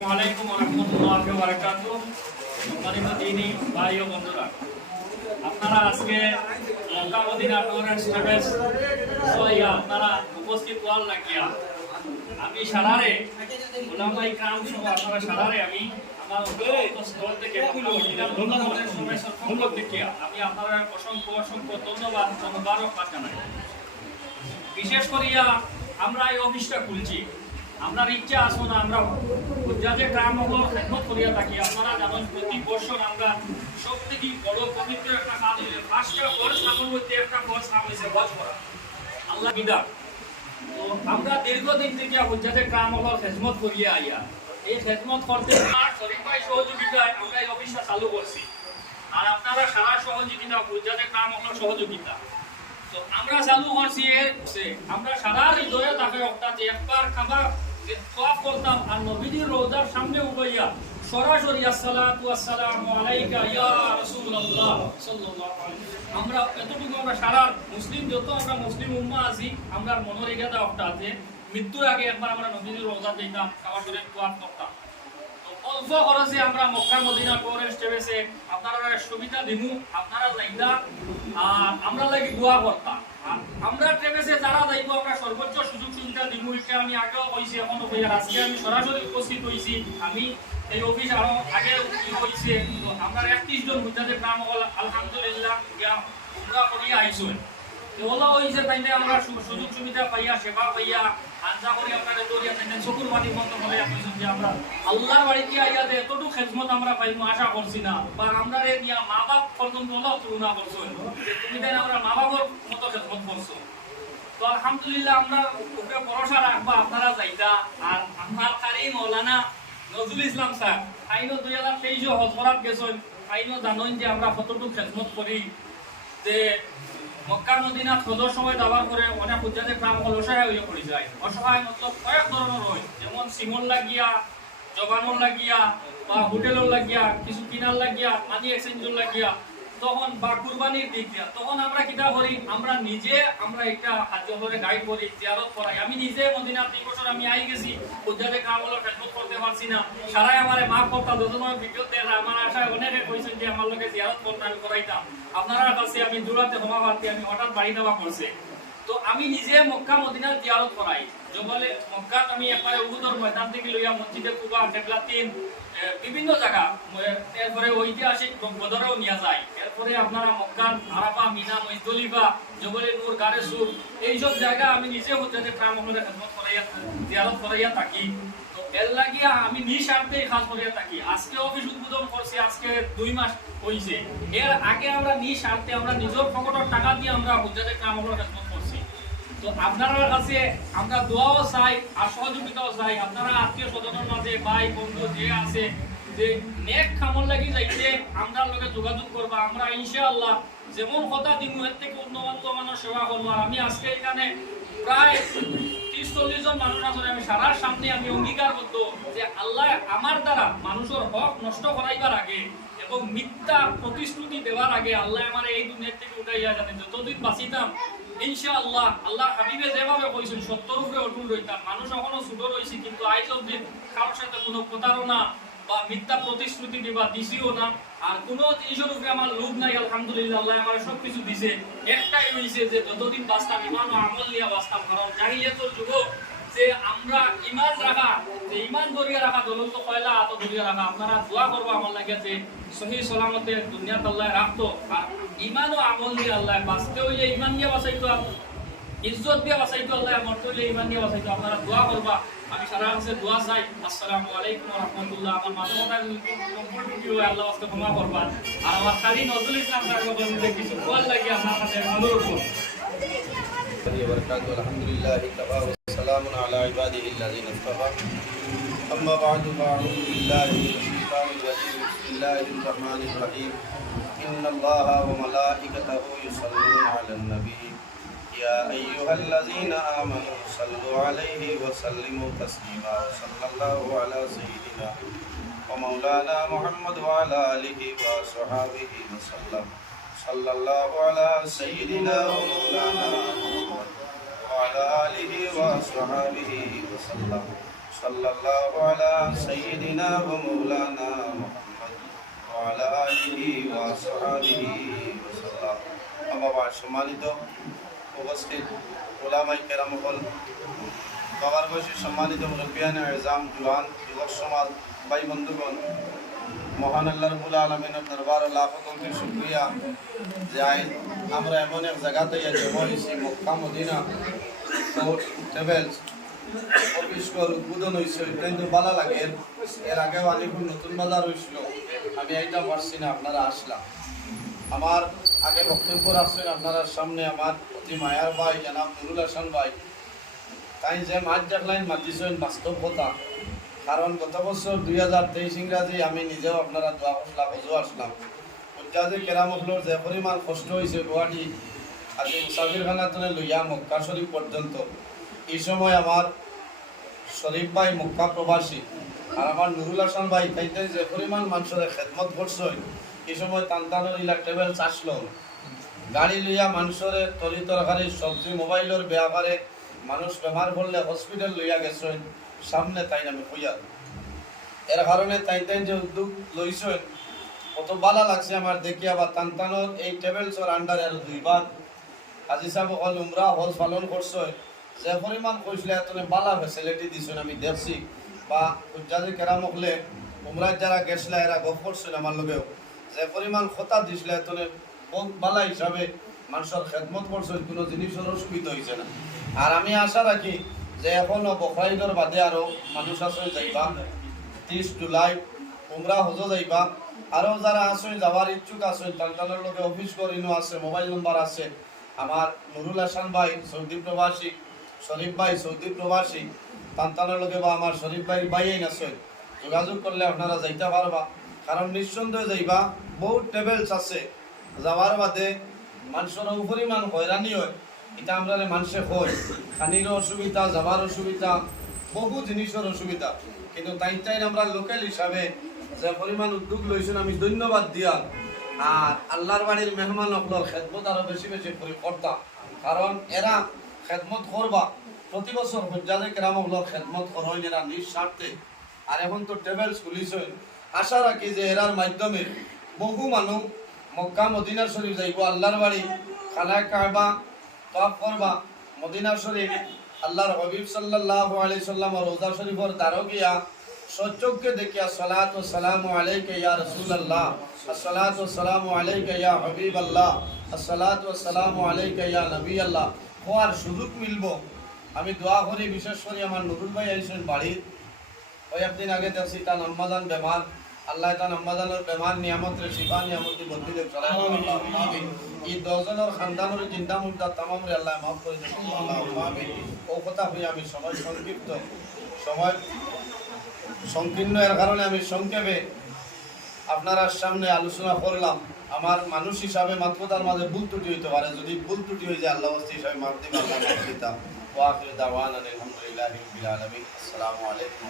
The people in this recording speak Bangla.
আসসালামু আলাইকুম ওয়া রাহমাতুল্লাহি ওয়া বারাকাতুহু। সম্মানিত দিনী ভাই ও বন্ধুরা, আপনারা আজকে মক্কা মদিনা টুরিস্ট ট্রাভেলস সহিয়া আপনারা উপস্থিত হওয়ার লাগিয়া আমি সারারে উলামা ইকরাম সহ আপনারা সারারে আমি আমার স্থল থেকে ধন্যবাদ দেখিয়া আমি আপনারা অসংখ্য অসংখ্য ধন্যবাদ ও মোবারকবাদ জানাই। বিশেষ করিয়া আমরা এই অফিসটা খুলছি, আপনার ইচ্ছা আসো না আমরা যাতে গ্রামগুলো খেদমত করিয়া থাকি। আপনারা জানেন প্রতি বছর আমরা সব থেকে বড় পবিত্র একটা কাজ হইলে পাঁচটা খরচ নামের মধ্যে একটা খরচ নাম হয়েছে হজ করা, আল্লাহ বিদা। তো আমরা দীর্ঘদিন থেকে যাতে গ্রামগুলো খেদমত করিয়া আইয়া এই খেদমত করতে শরীফ ভাই সহযোগিতায় আমরা এই অফিসটা চালু করছি। আর আপনারা সারা সহযোগিতা যাতে গ্রামগুলো সহযোগিতা তো আমরা চালু করছি। আমরা সারা হৃদয়ে তাকে অর্থাৎ একবার খাবার তোয়াফ করতাম আর নবীজির রওজার সামনে উঠাইয়া সরাসরি আসসালাতু ওয়াসসালামু আলাইকা ইয়া রাসূলুল্লাহ সাল্লাল্লাহু আলাইহি আমরা এতটুকু আমরা সারা মুসলিম যত আমরা মুসলিম উম্মাহ আছি আমরা মনের ইরাদা অর্থাৎ মৃত্যুর আগে একবার আমরা নবীজির রওজা দিতাম, খাবার শরীফ তোয়াফ করতাম। অল্প খরচে আমরা মক্কা মদিনা টুরিস্ট ট্রাভেলসে আপনারা সুবিধা দিমু, আপনারা যাইতা আর আমরা লাগি দোয়া করতাম। আর আমরা ট্রাভেলসে যারা যাইবো আমরা সর্বোচ্চ সুযোগ সুবিধা দিমু, এটা আমি আগেও কইছি এখনো কই। আর আজকে আমি সরাসরি উপস্থিত হইছি, আমি এই অফিস আরো আগে হইছে। তো আমরা 31 জন মুজাহিদের নাম হল আলহামদুলিল্লাহ ইয়া উমরা করিয়া আইছুন। এগুলো হইছে তাইলে আমরা সুযোগ সুবিধা পাইয়া সেবা পাইয়া আনজা করি আপনাদের দরিয়া তাইলে চকুর বাড়ি বন্ধ করে কইছেন যে আমরা আল্লাহর বাড়িতে আইয়া যে এতটুকু খেদমত আমরা পাইমু আশা করছি না, বা আমরা রে নিয়া মা বাপ পর্যন্ত তুলনা করছেন তুমি তাই আমরা মা বাবার মতো খেদমত করছো। তো আলহামদুলিল্লাহ আমরা উপরে ভরসা রাখবা, আপনারা যাইতা। আর আমার কারি মৌলানা নজরুল ইসলাম স্যার আইনো 2023 হজ করাত গেছেন, আইনো জানেন যে আমরা কতটুকু খেদমত করি। যে মক্কা মদিনাত হজর সময় যাওয়ার পরে অনেক হুজ্জাতে গ্রাম অসহায় হয়ে পড়ে যায়। অসহায় মতলব কয়েক ধরনের হয়, যেমন সিমন লাগিয়া, জবানোর লাগিয়া বা হোটেলের লাগিয়া, কিছু কিনার লাগিয়া, মানি এক্সচেঞ্জের লাগিয়া, তখন বা কুরবানির দিক দিয়া তখন আমরা কিতা করি, আমরা নিজে আমরা একটা হাজ্জ করে গাইড করি, জিয়ারত করাই। আমি নিজে মদিনা 3 বছর আমি আই গেছি, হুজ্জাতে গ্রামগুলোর খেদমত করতে পারছি না, সারাই আমারে মাফ করতাম। দুজন ভিডিও দেখা আমার আশায় অনেকে কইছেন যে আমার লোকে জিয়ারত করতে আমি করাইতাম, আপনারা কাছে আমি দূরাতে ক্ষমা প্রার্থী। আমি হঠাৎ বাড়ি দেওয়া করছে, তো আমি নিজে মক্কা মদিনার জিয়ারত করাই। জবলে মক্কাত আমি একবারে উহুদের ময়দান থেকে লইয়া মসজিদে কুবা, কেবলা 3 বিভিন্ন জায়গা, এরপরে ঐতিহাসিক বদরেও নিয়ে যায়। এরপরে আপনারা মক্কা, আরাফা, মিনা, মুজদলিফা, জবলে নূর, গারে সুর, এইসব জায়গা আমি নিজে হুজ্জাতে গ্রামগুলোর খেদমত করাইয়া জিয়ারত করাইয়া থাকি। তো এর লাগিয়া আমি নিঃস্বার্থে কাজ করিয়া থাকি। আজকে অফিস উদ্বোধন করছি, আজকে 2 মাস হইছে। এর আগে আমরা নিঃস্বার্থে আমরা নিজের পকেটের টাকা দিয়ে আমরা হুজ্জাতে গ্রামগুলোর খেদমত করছি। তো আপনার কাছে আমরা দোয়াও চাই আর সহযোগিতাও চাই। আপনারা আত্মীয় স্বজনের মাঝে ভাই বন্ধু যে আছে যে নেক কামল লাগি যাইতে আমরা লগে যোগাযোগ করবা। আমরা ইনশাআল্লাহ যেমন কথা দিব এর থেকে উন্নত মানের সেবা করবো। আর আমি আজকে এখানে প্রায় 30-40 জন মানুষ আছে, আমি সারার সামনে আমি অঙ্গীকারবদ্ধ যে আল্লাহ আমার দ্বারা মানুষের হক নষ্ট করাইবার আগে এবং মিথ্যা প্রতিশ্রুতি দেওয়ার আগে আল্লাহ আমার এই দুনিয়া থেকে উঠাইয়া জানেন যতদিন বাঁচিতাম ইনশাআল্লাহ আল্লাহ হাবিবে যেভাবে কইছেন সত্যর উপরে অটুট রইতাম। মানুষ এখনো ছোট রয়েছে, কিন্তু আজ অব্দি কারোর সাথে কোনো প্রতারণা বা মিথ্যা প্রতিশ্রুতি দিবা দিছিও না। আর কোনো জিনিসের উপরে আমার লোভ নাই। আলহামদুলিল্লাহ আল্লাহ আমার সবকিছু দিছে। একটাই হইছে যে যতদিন বাঁচতাম ইমান ও আমল নিয়ে বাঁচতাম। কারণ জাহিলিয়াতের যুগ যে আমরা ইমান রাখা, যে ইমান ধরিয়া রাখা, দলন্ত কয়লা হাত ধরিয়া রাখা। আপনারা দোয়া করবো আমার লাগে যে সহি সালামতে দুনিয়াত আল্লাহ রাখতো। আর ইমান ও আমল দিয়ে আল্লাহ বাঁচতে হইলে ইমান দিয়ে বাঁচাইতো, ইজ্জত দিয়ে বাঁচাইতো আল্লাহ, মরতে হইলে ইমান দিয়ে বাঁচাইতো। আপনারা দোয়া করবা, আমি সারা কাছে দোয়া চাই। আসসালামু আলাইকুম ওয়া রাহমাতুল্লাহ। আমার মাধ্যমটা কম্পিউটার হয় আল্লাহ ওয়াস্তে ক্ষমা করবা। আর আমার খালি নজরুল ইসলাম সাহেবের মধ্যে কিছু বল লাগে আমার কাছে অনুরোধ করব। আলহামদুলিল্লাহ ওয়া সালামুন আলা ইবাদিহিল্লাযিনা ইসতাফা। আম্মা বা'দু ফাআউযু বিল্লাহি মিনাশ শাইতানির রাজীম। বিসমিল্লাহির রাহমানির রাহিম। ইন্নাল্লাহা ওয়া মালাইকাতাহু ইউসাল্লুনা আলান নবী ইয়া আইয়ুহাল্লাযীনা আমানু সাল্লু আলাইহি ওয়া সাল্লিমু তাসলিমা। সাল্লাল্লাহু আলা সাইয়্যিদিনা ওয়া মাওলানা মুহাম্মদ ওয়া আলা আলিহি ওয়া সাহবিহি ওয়া সাল্লাম। সাল্লাল্লাহু আলা সাইয়্যিদিনা ওয়া মাওলানা মুহাম্মদ ওয়া আলা আলিহি ওয়া সাহবিহি ওয়া সাল্লাম। সাল্লাল্লাহু আলা সাইয়্যিদিনা ওয়া মাওলানা মুহাম্মদ ওয়া আলা আলিহি ওয়া আসহাবিহি ওয়া সাল্লাম। আম্মা বা'দ, সম্মানিত উপস্থিত উলামায়ে কেরাম হল, বাবার বয়সী সম্মানিত মুরব্বিয়ানে আযম, জওয়ান যুবক সমাজ, ভাই বন্ধুগণ, মহান আল্লাহ রাব্বুল আলামিনের দরবারে লাখ কোটি শুকরিয়া যে আমরা এমন এক জায়গাতে জমা হয়েছি, মক্কা মদিনা কোর্ট ট্রাভেলস অফিসকর উদ্বোধন হয়েছে, কিন্তু ভালো লাগে। এর আগেও আলিপুর নতুন বাজার হয়েছিল, আমি এইটা পারছি না, আপনারা আসলাম। আমার আগে বক্তব্য রাখছেন আপনার সামনে আমার অতি মায়ার ভাই জনাব নুরুল হাসান ভাই, তাই যে মাছ দেখলেন মাতিছেন বাস্তব কথা। কারণ গত বছর 2023 ইংরাজি আমি নিজেও আপনারা দোয়া করলাম, হজু আসলাম। উজ্জাজে কেরামহলোর যে পরিমাণ কষ্ট হয়েছে গুয়াহাটি আজ মুসাফিরখানা তুলে লইয়া মক্কা শরীফ পর্যন্ত, এই সময় আমার শরীফ ভাই মক্কা প্রবাসী আর আমার নুরুল হাসান ভাই তাইতে যে পরিমাণ মানুষের খেদমত করছে, এই সময় টানটানোর ইলা ট্রাভেলস আসলো, গাড়ি লইয়া মানুষের তরি তরকারি সবজি মোবাইলের ব্যাপারে মানুষ বেমার পড়লে হসপিটাল লইয়া গেছেন সামনে, তাই আমি কইয়া এর কারণে তাই যে উদ্যোগ লইছেন কত ভালো লাগছে আমার দেখিয়া। বা টানটানোর এই ট্রাভেলসের আন্ডারে আর দুইবার হাজি সাহেব হল উমরা হজ পালন করছে, যে পরিমাণ কইসলে এত ভালো ফেসিলিটি দিছেন আমি দেখছি। বা উজ্জাজে কেরাম হলে উমরার যারা গেছিল এরা গপ করছেন আমার লোকেও, যে পরিমাণ কথা দিছিল এত বহুত ভালো হিসাবে মানুষের খেদমত করছেন, কোনো জিনিসের অসুবিধা হয়েছে না। আর আমি আশা রাখি যে এখনো বকরাইদর বাদে আরো মানুষ আছে যাইবা 30 জুলাই উমরা হজ যাইবা, আরো যারা আছে যাওয়ার ইচ্ছুক আছে, টানটানোর লোকে অফিস করিনো আছে, মোবাইল নম্বর আছে। আমার নুরুল হাসান ভাই সৌদি প্রবাসী, শরীফ ভাই সৌদি প্রবাসী, টানটানোর লোকে বা আমার শরীফ ভাই ভাইয়েই আছে, যোগাযোগ করলে আপনারা যাইতে পারবা। কারণ নিঃসন্দেহে যাইবা, বহুত ট্রাভেলস আছে, যাওয়ার বাদে মানুষের উপরিমাণ হয়রানি হয়, এটা আমরা মানুষে হয়, খানিরও অসুবিধা, যাবার অসুবিধা, বহু জিনিসের অসুবিধা। কিন্তু তাই আমরা লোকাল হিসাবে যে পরিমাণ উদ্যোগ লইছেন আমি ধন্যবাদ দিয়া। আর আল্লাহর বাড়ির মেহমান সকলের খেদমত আরো বেশি বেশি করে করতাম, কারণ এরা খেদমত করবা প্রতি বছর হজ্জাজে কেরাম সকলের খেদমত করেন এরা নিঃস্বার্থে। আর এখন তো ট্রাভেলস খুলিছেন, আশা রাখি যে এরার মাধ্যমে বহু মানুষ মক্কা মদিনা শরীফ যাইব, আল্লাহর বাড়ি খানায় কাবা তওয়াফ করবা, মদিনা শরীফ আল্লাহর হাবিব সাল্লাল্লাহু আলাইহি সাল্লামের রওজা শরীফের দ্বারও গিয়া সচক্ষে দেখিয়া সালাতু ওয়া সালামু আলাইকা ইয়া রাসূলুল্লাহ, আসসালাতু ওয়া সালামু আলাইকা ইয়া হাবিবাল্লাহ, আসসালাতু ওয়া সালামু আলাইকা ইয়া নবী আল্লাহ হওয়ার সুযোগ মিলব। আমি দোয়া করি, বিশেষ করে আমার নুরুল ভাই আইছেন বাড়ির, ওই একদিন আগে দেখছি তার আম্মাজান বেমার, আল্লাহ তার আম্মাজানের বেমার নিয়ামতের শিফা নিয়ামতি বদলি দেব। এই 10 জনের খানদানের চিন্তা মুদ্রা তামামরে আল্লাহ মাফ করে দেব। ও কথা হয়ে আমি সময় সংকীর্ণ এর কারণে আমি সংক্ষেপে আপনারা সামনে আলোচনা করলাম। আমার মানুষ হিসাবে মাত্র তার মাঝে ভুল ত্রুটি হইতে পারে, যদি ভুল ত্রুটি হয়ে যায় আল্লাহ হিসাবে মাফ দিবেন, আল্লাহ মাফ দিতাম। ওয়া আখিরু দাওয়ানা আলহামদুলিল্লাহি রাব্বিল আলামিন। আসসালামু আলাইকুম।